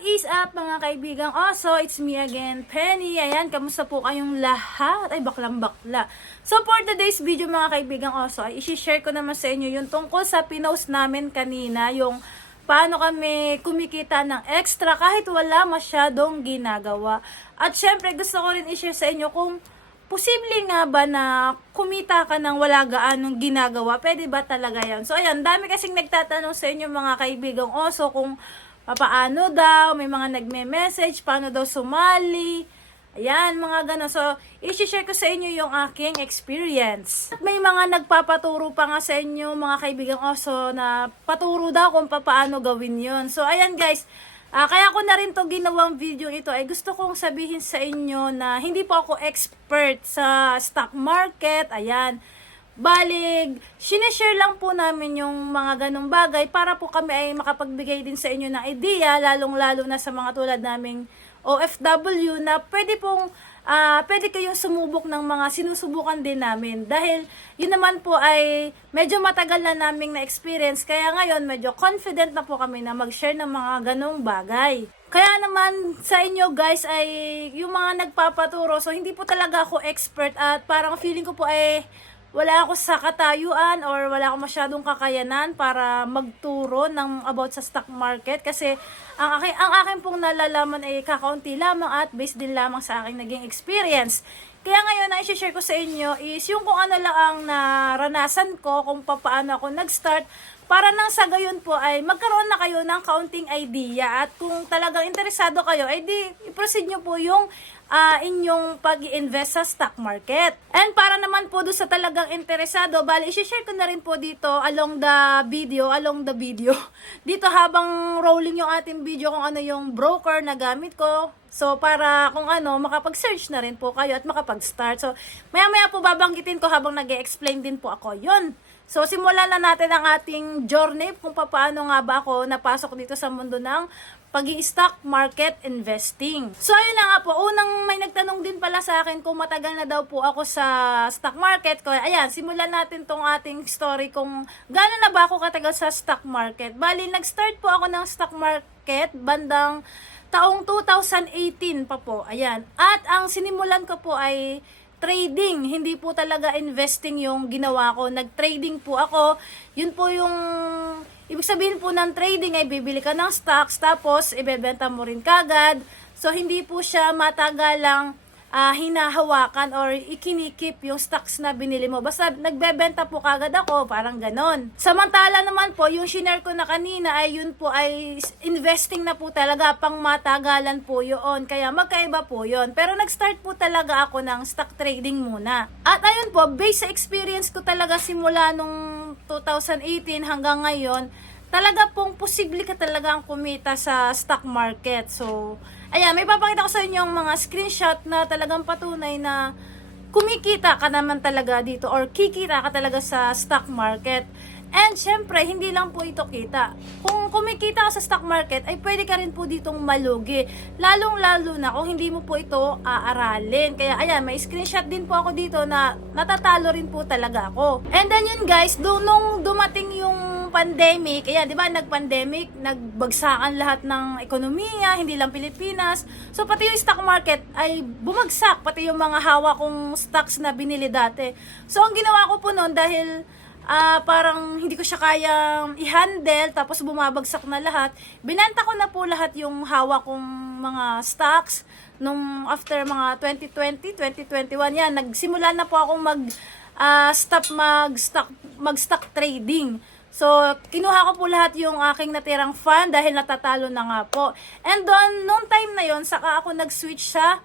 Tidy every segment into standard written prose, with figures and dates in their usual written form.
What is up mga kaibigan? So it's me again, Penny. Ayan, kamusta po kayong lahat? Ay, baklang bakla. So for today's video mga kaibigan, ay isi-share ko naman sa inyo yung tungkol sa pinost namin kanina, yung paano kami kumikita ng extra kahit wala masyadong ginagawa. At syempre gusto ko rin i-share sa inyo kung posible nga ba na kumita ka ng wala gaanong ginagawa? Pwede ba talaga yan? So ayan, dami kasing nagtatanong sa inyo mga kaibigan kung paano daw, may mga nagme-message, paano daw sumali, ayan, mga gano'n. So, i-share ko sa inyo yung aking experience. At may mga nagpapaturo pa nga sa inyo, mga kaibigan na paturo daw kung paano gawin yon. So, ayan guys, kaya ko na rin to ginawang video ito, ay gusto kong sabihin sa inyo na hindi po ako expert sa stock market, ayan. Balig, sineshare lang po namin yung mga ganong bagay para po kami ay makapagbigay din sa inyo ng idea, lalong-lalo na sa mga tulad naming OFW na pwede kayong sumubok ng mga sinusubukan din namin. Dahil yun naman po ay medyo matagal na naming na-experience, kaya ngayon medyo confident na po kami na mag-share ng mga ganong bagay. Kaya naman sa inyo guys ay yung mga nagpapaturo, so hindi po talaga ako expert at parang feeling ko po ay wala ako sa katayuan or wala ako masyadong kakayanan para magturo ng about sa stock market kasi ang akin pong nalalaman ay kakaunti lamang at based din lamang sa aking naging experience. Kaya ngayon ang i-share ko sa inyo is yung kung ano lang ang naranasan ko, kung paano ako nag-start, para nang sa gayon po ay magkaroon na kayo ng kaunting idea at kung talagang interesado kayo ay di i-proceed nyo po yung inyong pag-i-invest sa stock market. And para naman po doon sa talagang interesado, bali i-share ko na rin po dito along the video, dito habang rolling yung ating video kung ano yung broker na gamit ko. So para kung ano, makapag-search na rin po kayo at makapag-start. So maya-maya po babanggitin ko habang nag-e-explain din po ako. Yun. So simulan na natin ang ating journey kung paano nga ba ako napasok dito sa mundo ng pag-i-stock market investing. So ayun na nga po, unang may nagtanong din pala sa akin kung matagal na daw po ako sa stock market. Kaya ayan, simulan natin tong ating story kung gaano na ba ako katagal sa stock market. Bali, nag-start po ako ng stock market bandang taong 2018 pa po. Ayan. At ang sinimulan ko po ay trading, hindi po talaga investing yung ginawa ko. Nag-trading po ako. Yun po yung ibig sabihin po ng trading ay bibili ka ng stocks tapos ibebenta mo rin kagad. So hindi po siya matagalang hinahawakan or ikinikip yung stocks na binili mo. Basta nagbebenta po kagad ako, parang ganon. Samantala naman po, yung shinare ko na kanina ay yun po ay investing na po talaga, pang matagalan po yun. Kaya magkaiba po yun. Pero nag-start po talaga ako ng stock trading muna. At ayun po, based sa experience ko talaga simula nung 2018 hanggang ngayon, talaga pong posible ka talaga ang kumita sa stock market. So, ayan, may papakita ko sa inyo yung mga screenshot na talagang patunay na kumikita ka naman talaga dito or kikita ka talaga sa stock market. And syempre, hindi lang po ito kita. Kung kumikita ka sa stock market, ay pwede ka rin po ditong malugi. Lalong-lalo na kung hindi mo po ito aaralin. Kaya ayan, may screenshot din po ako dito na natatalo rin po talaga ako. And then yun guys, nung dumating yung pandemic, ayan, di ba, nag-pandemic, nagbagsakan lahat ng ekonomiya, hindi lang Pilipinas. So, pati yung stock market ay bumagsak, pati yung mga hawak kong stocks na binili dati. So, ang ginawa ko po noon dahil parang hindi ko siya kayang i-handle, tapos bumabagsak na lahat, binenta ko na po lahat yung hawak kong mga stocks nung after mga 2020, 2021, yan, nagsimula na po akong mag-stock trading. So, kinuha ko po lahat yung aking natirang fund dahil natatalo na nga po. And noong time na yon, saka ako nag-switch sa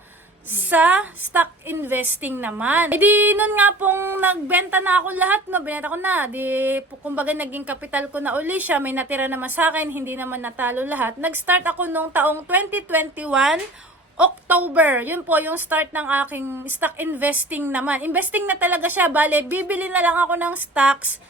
stock investing naman. E di, nun nga pong nagbenta na ako lahat, no, binenta ko na. Di, kumbaga naging capital ko na uli siya, may natira naman sa akin, hindi naman natalo lahat. Nag-start ako nung taong 2021, October. Yun po yung start ng aking stock investing naman. Investing na talaga siya, bale, bibili na lang ako ng stocks,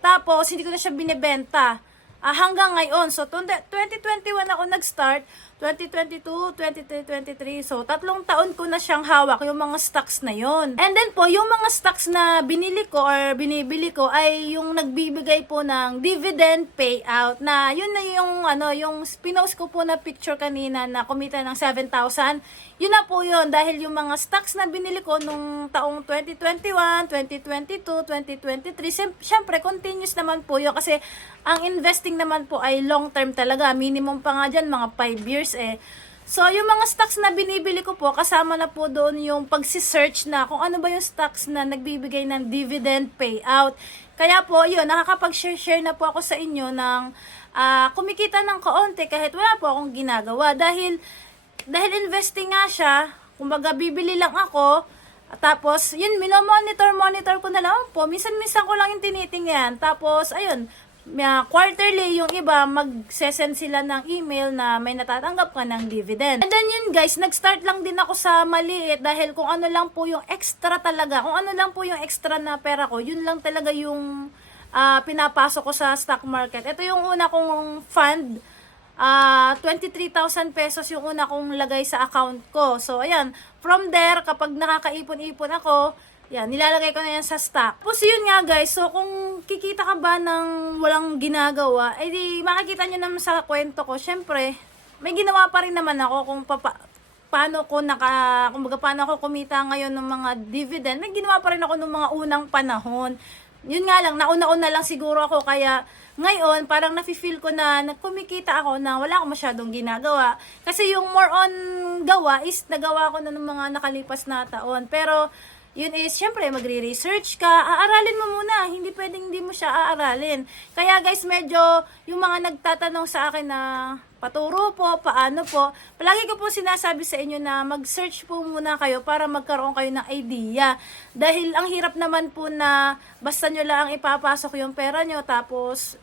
tapos hindi ko na siya binebenta. Hanggang ngayon. So, 2021 ako nag-start. 2022, 2023. So, 3 taon ko na siyang hawak yung mga stocks na yon. And then po, yung mga stocks na binili ko or binibili ko ay yung nagbibigay po ng dividend payout na yun na yung yung pinost ko po na picture kanina na kumita ng 7,000. Yun na po yun dahil yung mga stocks na binili ko nung taong 2021, 2022, 2023, syempre continuous naman po yun kasi ang investing naman po ay long term talaga. Minimum pa nga dyan, mga 5 years eh. So, yung mga stocks na binibili ko po, kasama na po doon yung pagsisearch na kung ano ba yung stocks na nagbibigay ng dividend payout. Kaya po, yun, nakakapag-share na po ako sa inyo ng kumikita ng kaunti kahit wala po akong ginagawa. Dahil investing nga siya, kumbaga bibili lang ako, tapos, yun, monitor ko na lang po. Minsan-minsan ko lang yung tinitingnan. Tapos, ayun, quarterly, yung iba, magsesend sila ng email na may natatanggap ka ng dividend. And then yun guys, nag-start lang din ako sa maliit dahil kung ano lang po yung extra talaga, kung ano lang po yung extra na pera ko, yun lang talaga yung pinapasok ko sa stock market. Ito yung una kong fund, 23,000 pesos yung una kong lagay sa account ko. So, ayan, from there, kapag nakakaipon-ipon ako, yan, nilalagay ko na yan sa stock. Tapos yun nga guys, so kung kikita ka ba ng walang ginagawa, eh di makikita nyo naman sa kwento ko, syempre, may ginawa pa rin naman ako kung paano ako kumita ngayon ng mga dividend. May ginawa pa rin ako ng mga unang panahon. Yun nga lang, nauna-una lang siguro ako, kaya ngayon, parang nafe-feel ko na kumikita ako na wala akong masyadong ginagawa. Kasi yung more on gawa is nagawa ko na ng mga nakalipas na taon. Pero, yun is, syempre, magre-research ka, aaralin mo muna, hindi pwedeng hindi mo siya aaralin. Kaya guys, medyo, yung mga nagtatanong sa akin na, paturo po, paano po, palagi ko po sinasabi sa inyo na mag-search po muna kayo para magkaroon kayo ng idea. Dahil ang hirap naman po na, basta nyo lang ipapasok yung pera nyo, tapos,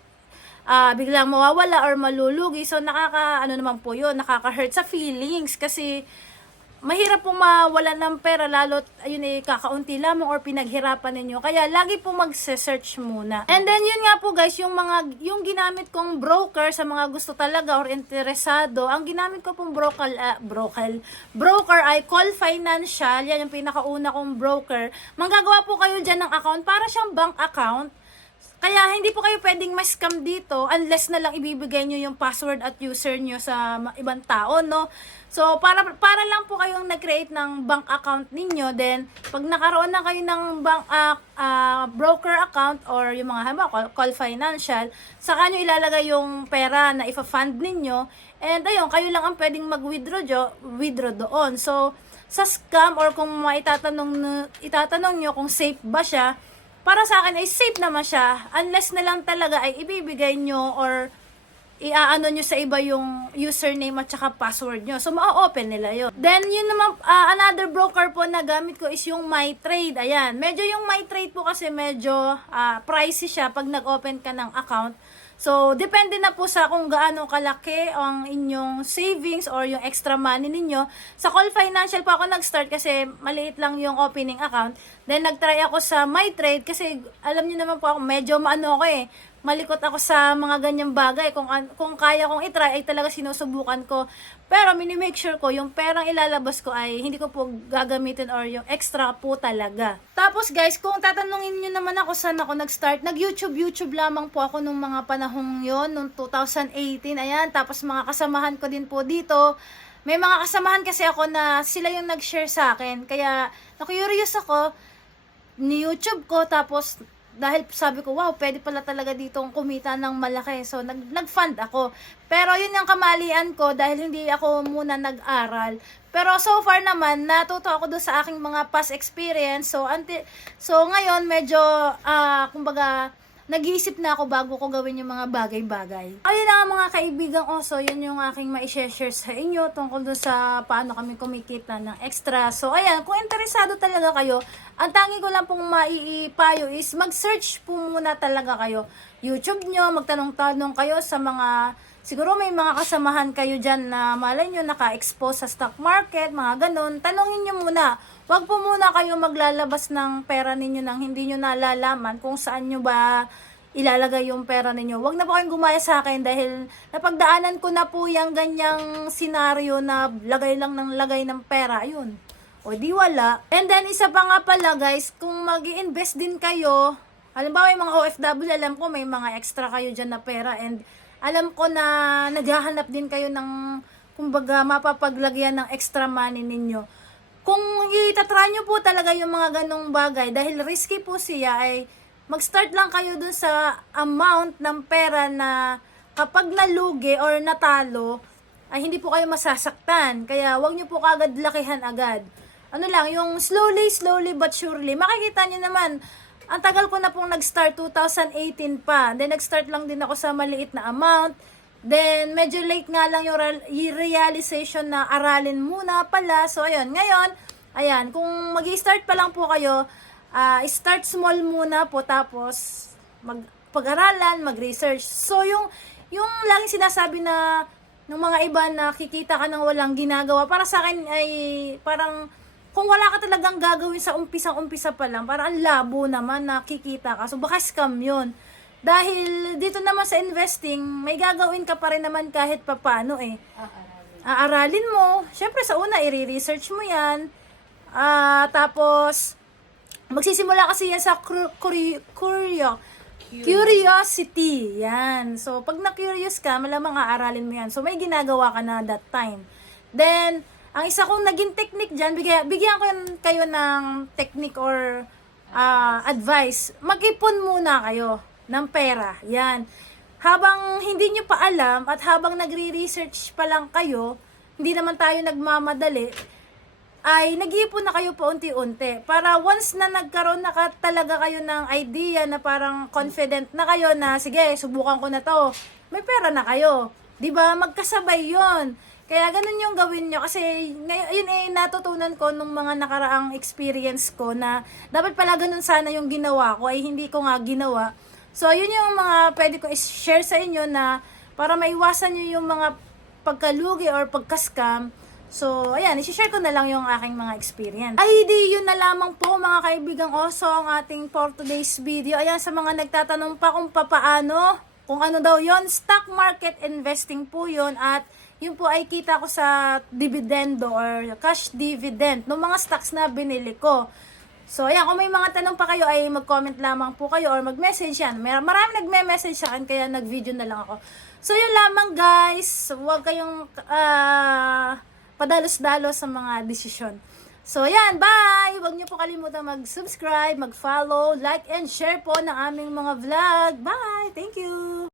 biglang mawawala or malulugi. So, naman po yun, nakaka-hurt sa feelings, kasi, mahirap po mawala ng pera lalo't ayun kakaunti lamang or pinaghirapan ninyo. Kaya lagi po magse-search muna. And then yun nga po guys, yung ginamit kong broker sa mga gusto talaga or interesado, ang ginamit ko pong broker ay Call Financial. Yan yung pinakauna kong broker. Manggagawa po kayo dyan ng account para siyang bank account. Kaya hindi po kayo pwedeng ma-scam dito unless na lang ibibigay nyo yung password at user nyo sa ibang tao, no? So, para lang po kayong nag-create ng bank account ninyo, then, pag nakaroon na kayo ng bank broker account or yung mga Call Financial, saka nyo ilalagay yung pera na ifa-fund ninyo, and ayun, kayo lang ang pwedeng mag-withdraw doon. So, sa scam or kung itatanong nyo kung safe ba siya, para sa akin ay safe naman siya, unless na lang talaga ay ibibigay nyo or iaano nyo sa iba yung username at saka password nyo. So, ma-open nila yun. Then, yun naman, another broker po na gamit ko is yung MyTrade. Ayan, medyo yung MyTrade po kasi medyo pricey siya pag nag-open ka ng account. So, depende na po sa kung gaano kalaki ang inyong savings or yung extra money ninyo. Sa Call Financial po ako nag-start kasi maliit lang yung opening account. Then, nag-try ako sa MyTrade kasi alam niyo naman po ako, medyo malikot ako sa mga ganyang bagay. Kung kaya kong itry, ay talaga sinusubukan ko. Pero, minimake sure ko, yung perang ilalabas ko ay hindi ko po gagamitin or yung extra po talaga. Tapos guys, kung tatanungin nyo naman ako saan ako nag-start, nag-YouTube lamang po ako nung mga panahong yon, nung 2018. Ayan, tapos mga kasamahan ko din po dito. May mga kasamahan kasi ako na sila yung nag-share sa akin. Kaya, na-curious ako, ni YouTube ko, tapos dahil sabi ko, wow, pwede pala talaga ditong kumita ng malaki. So, nag-fund ako. Pero, yun yung kamalian ko dahil hindi ako muna nag-aral. Pero, so far naman, natuto ako doon sa aking mga past experience. So, ngayon, medyo, kumbaga, nag-iisip na ako bago ko gawin yung mga bagay-bagay. Ayun na mga kaibigang oso, yun yung aking ma-share sa inyo tungkol doon sa paano kami kumikita ng extra. So, ayan, kung interesado talaga kayo, ang tangi ko lang pong maiipayo is mag-search po muna talaga kayo. YouTube nyo, magtanong-tanong kayo sa mga, siguro may mga kasamahan kayo dyan na malay nyo naka-expose sa stock market, mga ganun. Tanongin nyo muna. Huwag po muna kayo maglalabas ng pera ninyo nang hindi nyo nalalaman kung saan nyo ba ilalagay yung pera ninyo. Huwag na po kayong gumaya sa akin dahil napagdaanan ko na po yung ganyang senaryo na lagay lang ng lagay ng pera. Ayun. O di wala. And then isa pa nga pala guys, kung mag-i-invest din kayo, halimbawa yung mga OFW, alam ko may mga extra kayo dyan na pera and alam ko na naghahanap din kayo ng kumbaga mapapaglagyan ng extra money ninyo. Kung itatry nyo po talaga yung mga ganong bagay, dahil risky po siya, ay mag-start lang kayo dun sa amount ng pera na kapag nalugi or natalo, ay hindi po kayo masasaktan. Kaya wag nyo po kagad lakihan agad. Ano lang, yung slowly but surely. Makikita nyo naman, ang tagal ko na pong nag-start, 2018 pa. Then nag-start lang din ako sa maliit na amount. Then medyo late nga lang yung realization na aralin muna pala. So ayun, ngayon, ayan, kung mag-i-start pa lang po kayo, start small muna po, tapos pag-aralan, mag-research. So yung laging sinasabi na ng mga iba na kikita ka ng walang ginagawa, para sa akin ay parang kung wala ka talagang gagawin sa umpisa pa lang, parang ang labo naman na kikita ka. So baka scam yun. Dahil dito naman sa investing, may gagawin ka pa rin naman kahit papano eh. Aaralin mo. Siyempre sa una, i-research mo yan. Tapos, magsisimula kasi yan sa curiosity. Yan. So, pag na-curious ka, malamang aaralin mo yan. So, may ginagawa ka na that time. Then, ang isa kong naging technique dyan, bigyan ko kayo ng technique or advice. Mag-ipon muna kayo ng pera. Yan. Habang hindi nyo pa alam at habang nagre-research pa lang kayo, hindi naman tayo nagmamadali, ay nag-iipon na kayo paunti-unti. Para once na nagkaroon na talaga kayo ng idea na parang confident na kayo na, sige, subukan ko na to, may pera na kayo. Diba? Magkasabay yon. Kaya ganun yung gawin nyo. Kasi yun eh, natutunan ko nung mga nakaraang experience ko na dapat pala ganun sana yung ginawa ko, ay hindi ko nga ginawa. So, yun yung mga pwede ko i-share sa inyo na para maiwasan nyo yung mga pagkalugi or pagka-scam. So, ayan, i-share ko na lang yung aking mga experience. Ay, di yun na lamang po mga kaibigang oso ang ating for today's video. Ayan, sa mga nagtatanong pa kung papaano, kung ano daw yon, stock market investing po yun, at yun po ay kita ko sa dividendo or cash dividend ng mga stocks na binili ko. So, ayan, kung may mga tanong pa kayo ay mag-comment lamang po kayo or mag-message yan. Marami nagme-message sa akin kaya nag-video na lang ako. So, yun lamang guys. Huwag kayong padalos-dalos sa mga desisyon. So, ayan, bye! Huwag niyo po kalimutan mag-subscribe, mag-follow, like, and share po ng aming mga vlog. Bye! Thank you!